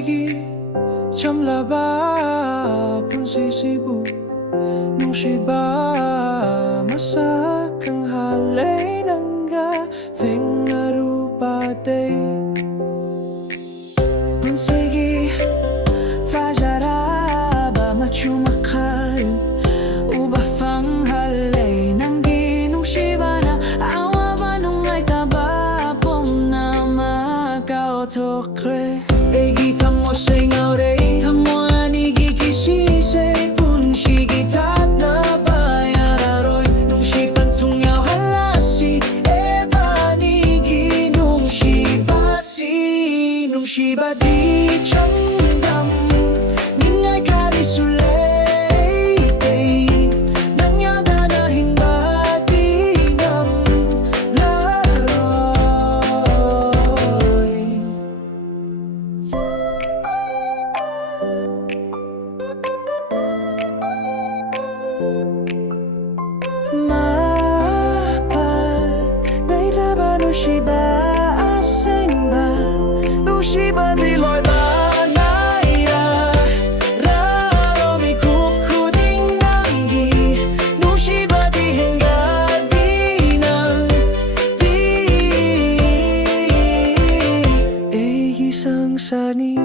분쇄기 참라바 분쇄시부 nung siya ba masakang halay ng gating narupate Punsigi fajaraba machumakal uba fang halay ng ginong siya na awa ba nung ay tabapom na makaotokre Egi tamo say ngaure tamo anigi kisise Punshigi tat na bayararoy nung si pantungaw halasi eba nigi nung si ba di chamdam ningay karisulay nanyada na hingbati ngam laroy Mahal Nairaba nung siba asing ba Nung siba diloy ba naira Raromi kukuding nanggi Nung siba di hingga di nang di Isang sani